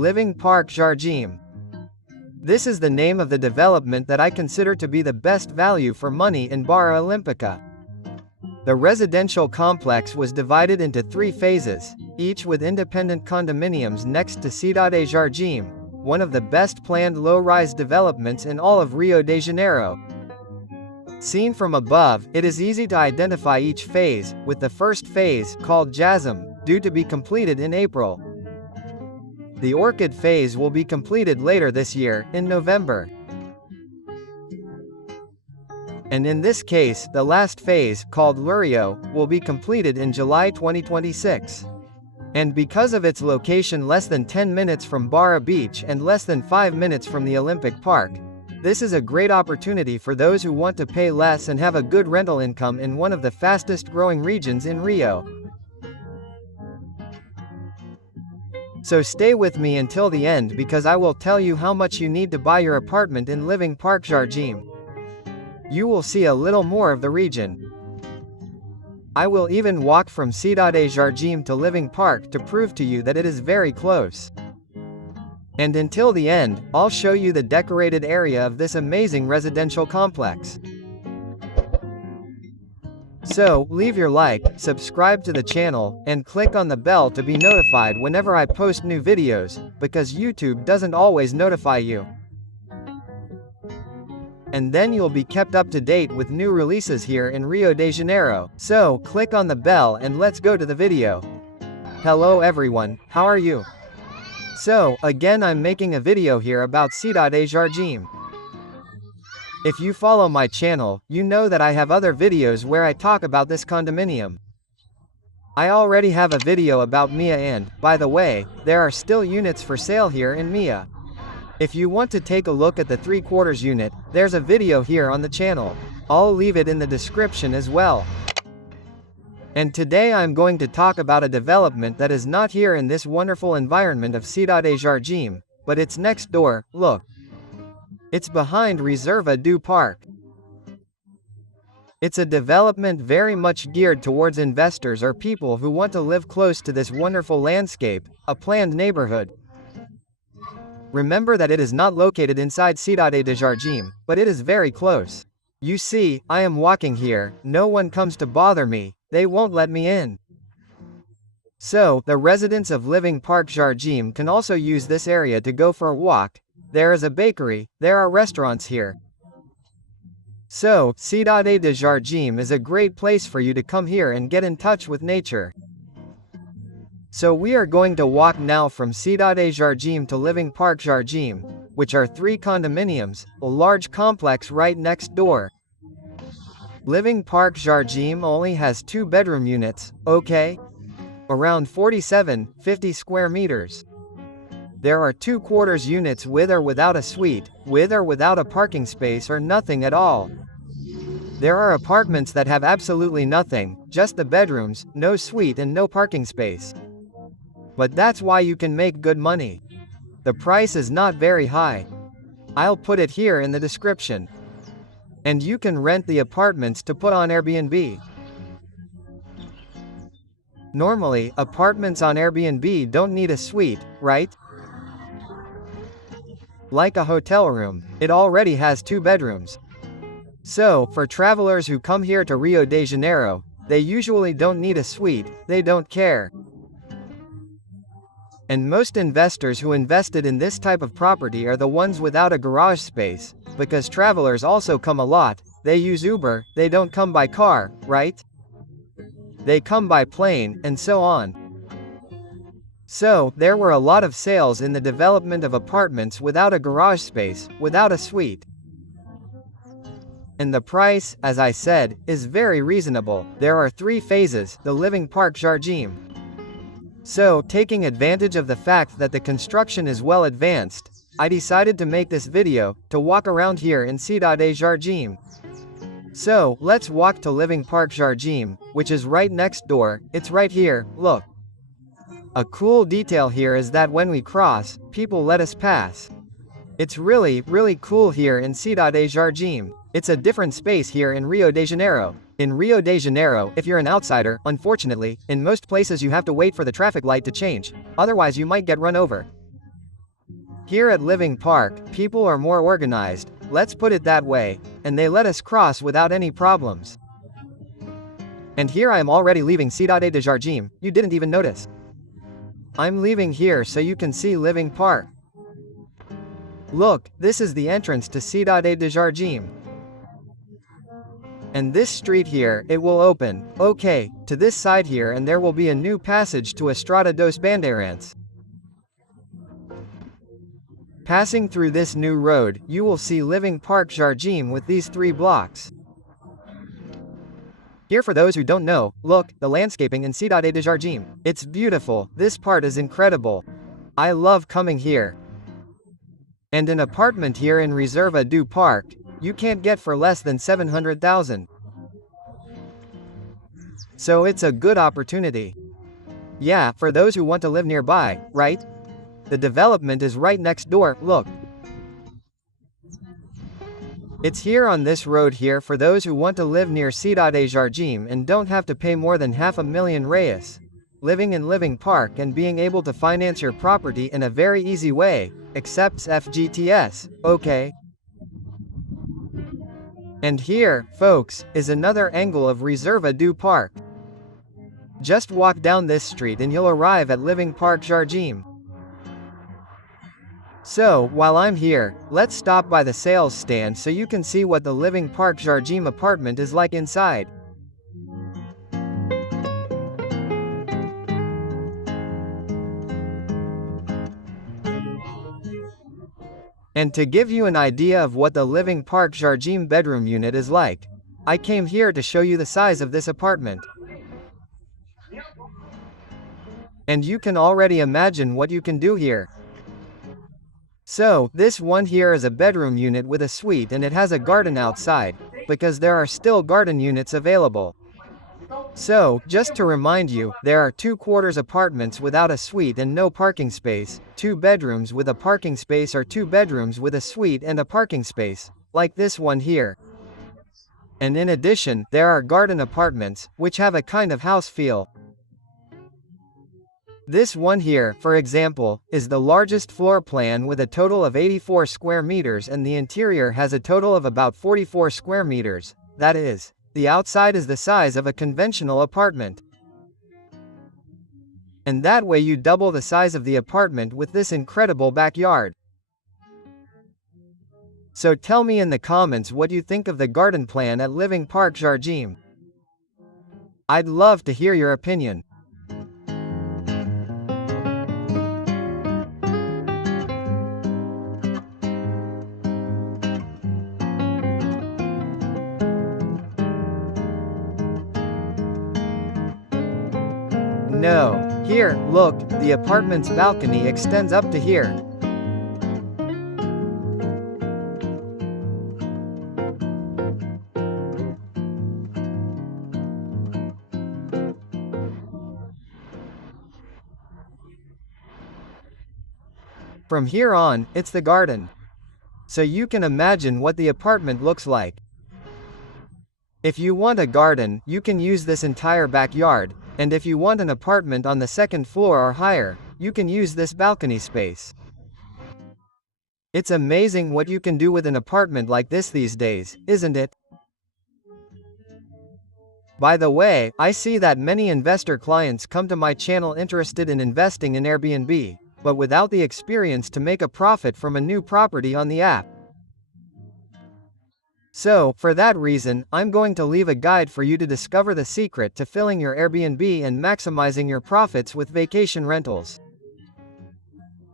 Living Park Jardim. This is the name of the development that I consider to be the best value for money in Barra Olímpica. The residential complex was divided into 3 phases, each with independent condominiums next to Cidade Jardim, one of the best planned low-rise developments in all of Rio de Janeiro. Seen from above, it is easy to identify each phase, with the first phase, called Jardim, due to be completed in April. The orchid phase will be completed later this year, in November. And in this case, the last phase, called Lurio, will be completed in July 2026. And because of its location less than 10 minutes from Barra Beach and less than 5 minutes from the Olympic Park, this is a great opportunity for those who want to pay less and have a good rental income in one of the fastest growing regions in Rio. So stay with me until the end because I will tell you how much you need to buy your apartment in Living Park Jardim. You will see a little more of the region. I will even walk from Cidade Jardim to Living Park to prove to you that it is very close. And until the end, I'll show you the decorated area of this amazing residential complex. So, leave your like, subscribe to the channel, and click on the bell to be notified whenever I post new videos, because YouTube doesn't always notify you. And then you'll be kept up to date with new releases here in Rio de Janeiro. So, click on the bell and let's go to the video. Hello everyone, how are you? So, again I'm making a video here about Cidade Jardim. If you follow my channel, you know that I have other videos where I talk about this condominium. I already have a video about Mia and, by the way, there are still units for sale here in Mia. If you want to take a look at the 3/4 unit, there's a video here on the channel. I'll leave it in the description as well. And today I'm going to talk about a development that is not here in this wonderful environment of Cidade Jardim, but it's next door, look. It's behind Reserva do Parque. It's a development very much geared towards investors or people who want to live close to this wonderful landscape, a planned neighborhood. Remember that it is not located inside Cidade de Jardim, but it is very close. You see, I am walking here, no one comes to bother me, they won't let me in. So, the residents of Living Park Jardim can also use this area to go for a walk. There is a bakery, there are restaurants here. So, Cidade de Jardim is a great place for you to come here and get in touch with nature. So we are going to walk now from Cidade Jardim to Living Park Jardim, which are 3 condominiums, a large complex right next door. Living Park Jardim only has 2 bedroom units, okay? Around 47-50 square meters. There are 2/4 units with or without a suite, with or without a parking space or nothing at all. There are apartments that have absolutely nothing, just the bedrooms, no suite and no parking space. But that's why you can make good money. The price is not very high. I'll put it here in the description. And you can rent the apartments to put on Airbnb. Normally, apartments on Airbnb don't need a suite, right? Like a hotel room, it already has 2 bedrooms. So, for travelers who come here to Rio de Janeiro, they usually don't need a suite, they don't care. And most investors who invested in this type of property are the ones without a garage space, because travelers also come a lot, they use Uber, they don't come by car, right? They come by plane, and so on. So, there were a lot of sales in the development of apartments without a garage space, without a suite. And the price, as I said, is very reasonable. There are 3 phases, the Living Park Jardim. So, taking advantage of the fact that the construction is well advanced, I decided to make this video, to walk around here in Cidade Jardim. So, let's walk to Living Park Jardim, which is right next door, it's right here, look. A cool detail here is that when we cross, people let us pass. It's really cool here in Cidade Jardim. It's a different space here in Rio de Janeiro. In Rio de Janeiro, if you're an outsider, unfortunately, in most places you have to wait for the traffic light to change, otherwise you might get run over. Here at Living Park, people are more organized, let's put it that way, and they let us cross without any problems. And here I am already leaving Cidade de Jardim, you didn't even notice. I'm leaving here so you can see Living Park. Look, this is the entrance to Cidade de Jardim. And this street here, it will open, okay, to this side here, and there will be a new passage to Estrada dos Bandeirantes. Passing through this new road, you will see Living Park Jardim with these 3 blocks. Here, for those who don't know, look, the landscaping in Cidade de Jardim. It's beautiful, this part is incredible. I love coming here. And an apartment here in Reserva do Parque, you can't get for less than 700,000. So it's a good opportunity. Yeah, for those who want to live nearby, right? The development is right next door, look. It's here on this road here for those who want to live near Cidade Jardim and don't have to pay more than R$500,000. Living in Living Park and being able to finance your property in a very easy way, accepts FGTS, okay? And here, folks, is another angle of Reserva do Parque. Just walk down this street and you'll arrive at Living Park Jardim. So, while I'm here, let's stop by the sales stand so you can see what the Living Park Jardim apartment is like inside. And to give you an idea of what the Living Park Jardim bedroom unit is like, I came here to show you the size of this apartment. And you can already imagine what you can do here. So, this one here is a bedroom unit with a suite and it has a garden outside, because there are still garden units available. So, just to remind you, there are 2/4 apartments without a suite and no parking space, 2 bedrooms with a parking space or 2 bedrooms with a suite and a parking space, like this one here. And in addition, there are garden apartments, which have a kind of house feel. This one here, for example, is the largest floor plan with a total of 84 square meters and the interior has a total of about 44 square meters, that is, the outside is the size of a conventional apartment. And that way you double the size of the apartment with this incredible backyard. So tell me in the comments what you think of the garden plan at Living Park Jardim. I'd love to hear your opinion. No, here, look, the apartment's balcony extends up to here. From here on, it's the garden. So you can imagine what the apartment looks like. If you want a garden, you can use this entire backyard. And if you want an apartment on the 2nd floor or higher, you can use this balcony space. It's amazing what you can do with an apartment like this these days, isn't it? By the way, I see that many investor clients come to my channel interested in investing in Airbnb, but without the experience to make a profit from a new property on the app. So, for that reason, I'm going to leave a guide for you to discover the secret to filling your Airbnb and maximizing your profits with vacation rentals.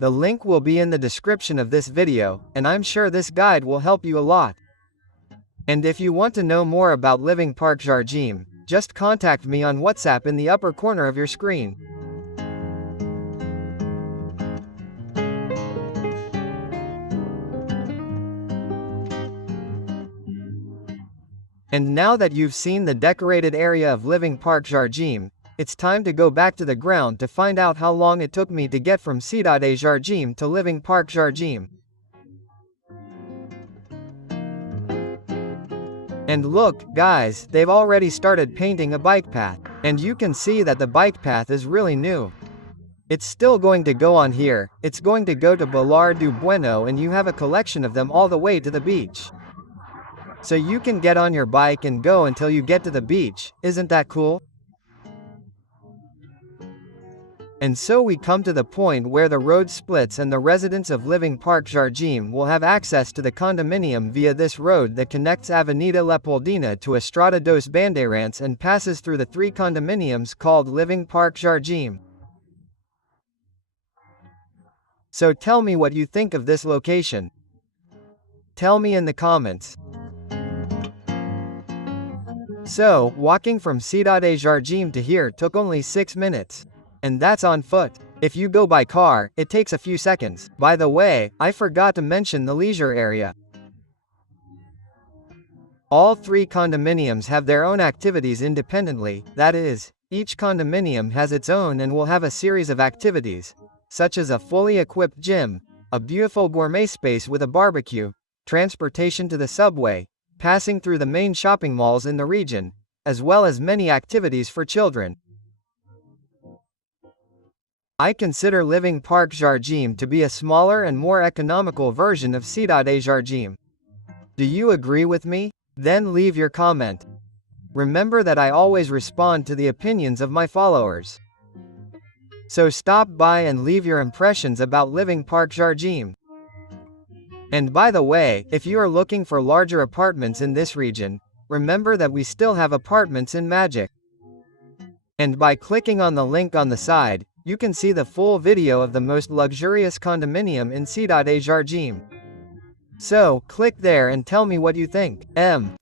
The link will be in the description of this video, and I'm sure this guide will help you a lot. And if you want to know more about Living Park Jardim, just contact me on WhatsApp in the upper corner of your screen. And now that you've seen the decorated area of Living Park Jardim, it's time to go back to the ground to find out how long it took me to get from Cidade Jardim to Living Park Jardim. And look, guys, they've already started painting a bike path, and you can see that the bike path is really new. It's still going to go on here, it's going to go to Balar do Bueno, and you have a collection of them all the way to the beach. So you can get on your bike and go until you get to the beach. Isn't that cool? And so we come to the point where the road splits and the residents of Living Park Jardim will have access to the condominium via this road that connects Avenida Leopoldina to Estrada dos Bandeirantes and passes through the 3 condominiums called Living Park Jardim. So tell me what you think of this location. Tell me in the comments. So, walking from Cidade Jardim to here took only 6 minutes. And that's on foot. If you go by car, it takes a few seconds. By the way, I forgot to mention the leisure area. All 3 condominiums have their own activities independently, that is, each condominium has its own and will have a series of activities, such as a fully equipped gym, a beautiful gourmet space with a barbecue, transportation to the subway, passing through the main shopping malls in the region, as well as many activities for children. I consider Living Park Jardim to be a smaller and more economical version of Cidade Jardim. Do you agree with me? Then leave your comment. Remember that I always respond to the opinions of my followers. So stop by and leave your impressions about Living Park Jardim. And by the way, if you are looking for larger apartments in this region, remember that we still have apartments in Magic. And by clicking on the link on the side, you can see the full video of the most luxurious condominium in Cidade Jardim. So, click there and tell me what you think.